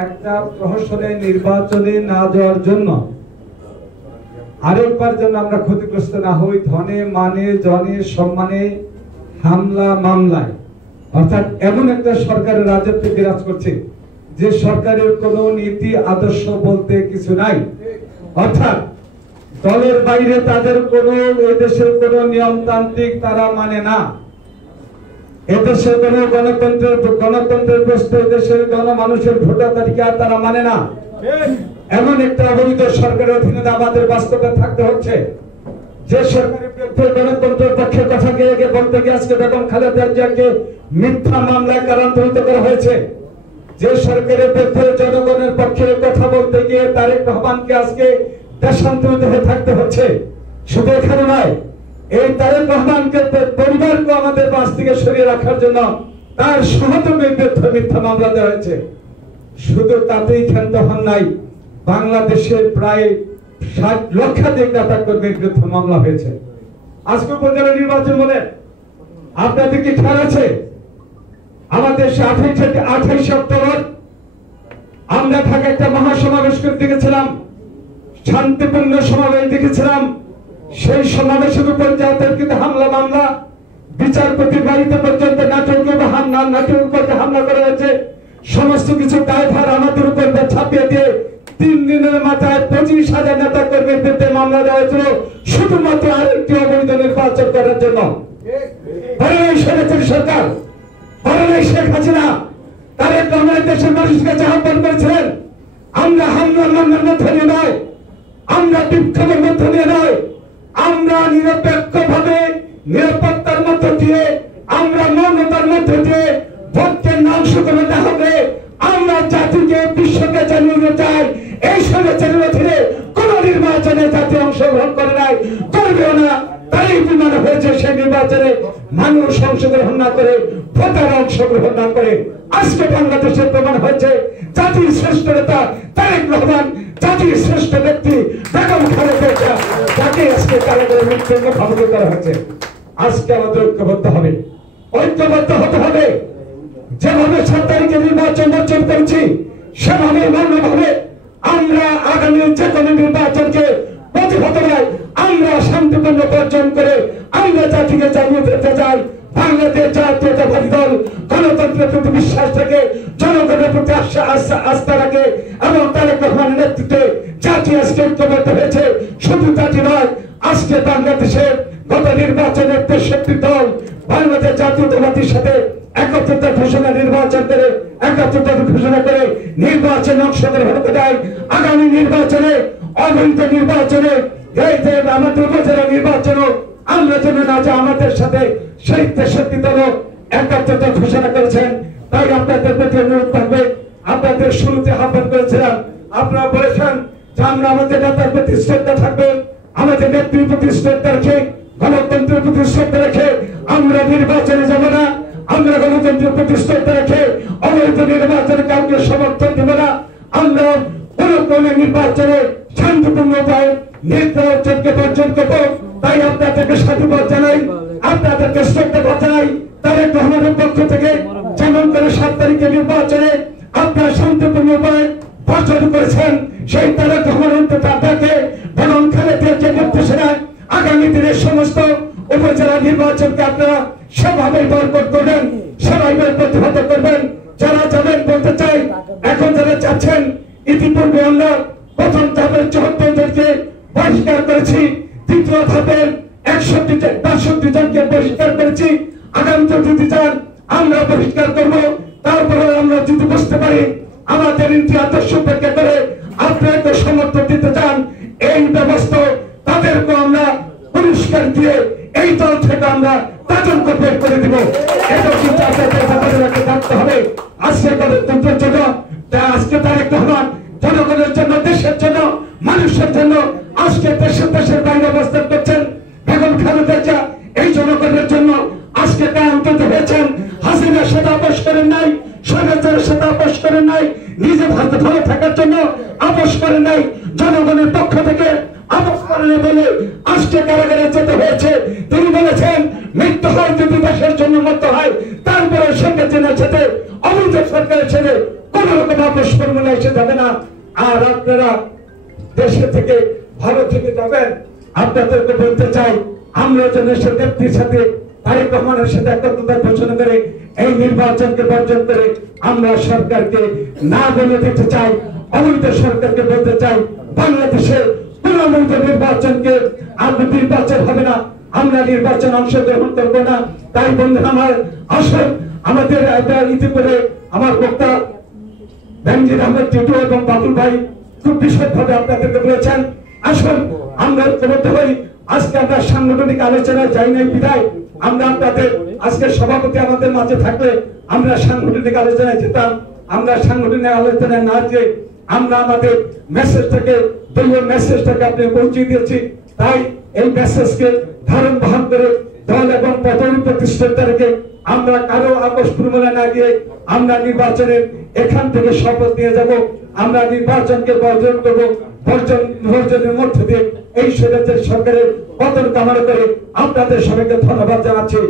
একটা প্রহসনে নির্বাচনে না যাওয়ার জন্য আরেকবার যেন আমরা ক্ষতিগ্রস্ত না হই ধনে মানে জনে সম্মানে হামলা মামলায়, অর্থাৎ এমন একটা সরকারের রাজত্ব বিরাজ করছে যে সরকারের কোনো নীতি আদর্শ বলতে কিছু নাই, অর্থাৎ দলের বাইরে তাদের কোনো এই দেশের কোনো নিয়মতান্ত্রিক তারা মানে না, এদেশে কোনো গণতন্ত্রের প্রশ্নে দেশের গণমানুষের ভোটাধিকার তারা মানে না। এমন একটা অবৈধ সরকারের অধীনে আমাদের বাস্তবে থাকতে হচ্ছে। যে সরকারের বিরুদ্ধে গণতন্ত্রের পক্ষে কথা বলতে গিয়ে আজকে বেগম খালেদা জিয়াকে মিথ্যা মামলায় কারান্তরিত করা হয়েছে, যে সরকারের বিরুদ্ধে জনগণের পক্ষে কথা বলতে গিয়ে তারেক রহমানকে আজকে দেশান্তরিত হয়ে থাকতে হচ্ছে। শুধু এখানে নয়, এই তারেক রহমানকে পরিবারকে আমাদের পাশ থেকে সরিয়ে রাখার জন্য তার সহযোগীর বিরুদ্ধে মিথ্যা মামলা দেওয়া হয়েছে। শুধু তাতেই ক্ষান্ত হন নাই, বাংলাদেশের প্রায় 60 লক্ষাধিক নেতা কর্মীর বিরুদ্ধে মামলা হয়েছে। আজকে উপজেলা নির্বাচন বলে আপনাদের কি খেয়াল আছে? আমাদের 28 অক্টোবর আমরা ঢাকা একটা মহাসমাবেশ করতে গেছিলাম, শান্তিপূর্ণ সমাবেশ দেখেছিলাম। সেই সমাবেশের উপর কিন্তু হামলা মামলা, বিচারপতির বাড়িতে পর্যন্ত নাটকের হামলা করা হয়েছে। সমস্ত কিছু দায়ভার আমাদের উপর ছাপিয়ে দিয়ে 3 দিনের মাথায় 25,000 নেতা কর্মীর বিরুদ্ধে মামলা দেওয়া হয়েছিল শুধুমাত্র আরেকটি অবৈধ নির্বাচন করার জন্য। সরকার শেখ হাসিনা তারেক রহমান দেশের মানুষকে আহ্বান করেছিলেন, আমরা হামলা মামলার মধ্যে নিয়ে নয়, আমরা বিক্ষোভের মধ্যে নিয়ে নয়, আমরা নিরপেক্ষভাবে নিরাপত্তার মধ্য দিয়ে, আমরা মৌনতার মধ্য দিয়ে ভোটকে নাম শুধু না হবে, আমরা জাতিকে বিশ্বকে জানিয়ে চাই এই স্বৈরাচারের অধীনে কোন নির্বাচনে জাতি অংশগ্রহণ করে নাই, করবেও না। তাই বিমান হয়েছে সেই নির্বাচনে মানুষ অংশগ্রহণ না করে, ভোটার অংশগ্রহণ না করে। আজকে বাংলাদেশের প্রমাণ হয়েছে জাতির শ্রেষ্ঠ নেতা তারেক রহমান, জাতির শ্রেষ্ঠ ব্যক্তি বেগম খালেদা জিয়া, যাকে আজকে কারাগারে মৃত্যুদণ্ড ভাবনা করা হয়েছে। আজকে আমাদের ঐক্যবদ্ধ হতে হবে। যেভাবে 7 তারিখে নির্বাচন বর্জন করেছি সেভাবে মান্যভাবে আমরা আগামী যে কোনো নির্বাচনকে প্রতিহত নয়, আমরা শান্তিপূর্ণ বর্জন করে আমরা জাতিকে জানিয়ে দিতে চাই বাংলাদেশ জাতীয়তাবাদী দল গণতন্ত্রের প্রতি বিশ্বাস থেকে জনগণের প্রতি আস্থা রাখে এবং তারেক রহমানের নেতৃত্বে জাতি আজকে ঐক্যবদ্ধ হয়েছে। শুধু জাতি নয়, আজকে বাংলাদেশের গত নির্বাচনের 63 দল বাংলাদেশ জাতীয়তাবাদীর সাথে একত্রিত ঘোষণা করে নির্বাচনে অংশগ্রহণ করে আগামী নির্বাচনে অবৈধ নির্বাচনে আমাদের উপজেলা নির্বাচন আমরা যেন না যে আমাদের সাথে সেই 63 দল একত্রিত ঘোষণা করেছেন। তাই আপনাদের প্রতি অনুরোধ থাকবে, আপনাদের শুরুতে আহ্বান করেছিলাম, আপনারা বলেছেন যে আমরা আমাদের নেতার প্রতি শ্রদ্ধা থাকবে, আমাদের নেত্রীর প্রতি শ্রদ্ধা রেখে, গণতন্ত্রের প্রতি শ্রদ্ধা রেখে আমরা নির্বাচনে যাব না, আমরা গণতন্ত্রের প্রতি শ্রদ্ধা রেখে অবৈধ নির্বাচনে কাউকে সমর্থন দেব না, আমরা কোন নির্বাচনে শান্তিপূর্ণ উপায়ে নির্বাচনকে বর্জন করবো। তাই আপনাদেরকে সাধুবাদ জানাই, আপনাদেরকে শ্রদ্ধা জানাই। তারেক রহমানের পক্ষ থেকে যেমন করে 7 তারিখে নির্বাচনে আপনারা শান্তিপূর্ণ উপায়ে বর্জন করেছেন, সেই তারেক রহমানের আপনাকে বেগম খালেদা জিয়ার নির্দেশনা আগামী দিনের সমস্ত উপজেলা নির্বাচনকে আপনারা সেভাবে বয়কট করবেন, সেভাবে প্রতিহত করবেন। যারা যাবেন বলতে চাই, এখন যারা যাচ্ছেন, ইতিপূর্বে আমরা প্রথম ধাপের 74 জনকে বহিষ্কার করেছি, দ্বিতীয় ধাপের 62 জনকে বহিষ্কার করেছি। আগামীতে যদি চান আমরা বহিষ্কার করবো, তারপরে আমরা যদি বুঝতে পারি আমাদের নীতি আদর্শ উপেক্ষা করে আপনাকে সমর্থন দিতে চান, এই ব্যবস্থা তাদেরকে আমরা পুরস্কার দিয়ে এই দল থেকে আমরা তাদেরকে বের করে দিব। এটা কিন্তু আপনাদের থাকতে হবে। আজকে গণতন্ত্রের জন্য, আজকে তারেক রহমান জনগণের জন্য, দেশের জন্য, মানুষের জন্য আজকে দেশের বাইরে অবস্থান করছেন। বেগম খালেদা জিয়া এই জনগণের জন্য আজকে অন্তত হয়েছেন। হাসিনা সেটা আপোষ করেন নাই, স্বৈরাচারের সেটা আপোষ করেন নাই, নিজের হাতে ভালো থাকার জন্য আপোষ করেন নাই, জনগণের পক্ষ থেকে আপোষ করেন বলে আজকে কারাগারে যেতে হয়েছে। তিনি বলেছেন মৃত্যু হয় যদি দেশের জন্য মৃত্যু হয়, তারপরে শেখ হাসিনার সাথে অবৈধ সরকারের ছেড়ে কোন রকম আপোষ ফর্মুলা এসে যাবে না। আর আপনারা দেশে থেকে ভালো থেকে যাবেন। আপনাদেরকে বলতে চাই, আমরা যেন সে নেত্রীর সাথে তারেক রহমানের সাথে একাত্মতা ঘোষণা করে এই নির্বাচনকে বর্জন করে আমরা সরকারকে না বলে দিতে চাই, অবৈধ সরকারকে বলতে চাই বাংলাদেশে কোন অবৈধ নির্বাচনকে নির্বাচন হবে না, আমরা নির্বাচন অংশগ্রহণ করবো না। তাই বন্ধুরা আমার, আসল আমাদের ইতিপূর্বে আমার বক্তা বেনজির আহমেদ টিটু এবং বাবুল ভাই খুব বিশদভাবে আপনাদেরকে বলেছেন। আসুন আমরা ঐক্যবদ্ধ হই। আজকে আমরা সাংগঠনিক আলোচনায় যাই নাই বিধায় আমরা আপনাদের আজকে সভাপতি আমাদের মাঝে থাকলে আমরা সাংগঠনিক আলোচনায় যেতাম। আমরা সাংগঠনিক আলোচনায় না যেয়ে আমরা আমাদের মেসেজটাকে, দলীয় মেসেজটাকে আপনি পৌঁছে দিয়েছি। তাই এই মেসেজকে ধারণ বহন করে দল এবং পদবি প্রতিষ্ঠাতা রেখে আমরা কারো আপোষ ফর্মুলা না গিয়ে আমরা নির্বাচনের এখান থেকে শপথ নিয়ে যাব। আমরা নির্বাচনকে বর্জন করব, বর্জনের মধ্য দিয়ে এই স্বৈরাচারী সরকারের পতন কামনা করে আপনাদের সবাইকে ধন্যবাদ জানাচ্ছি।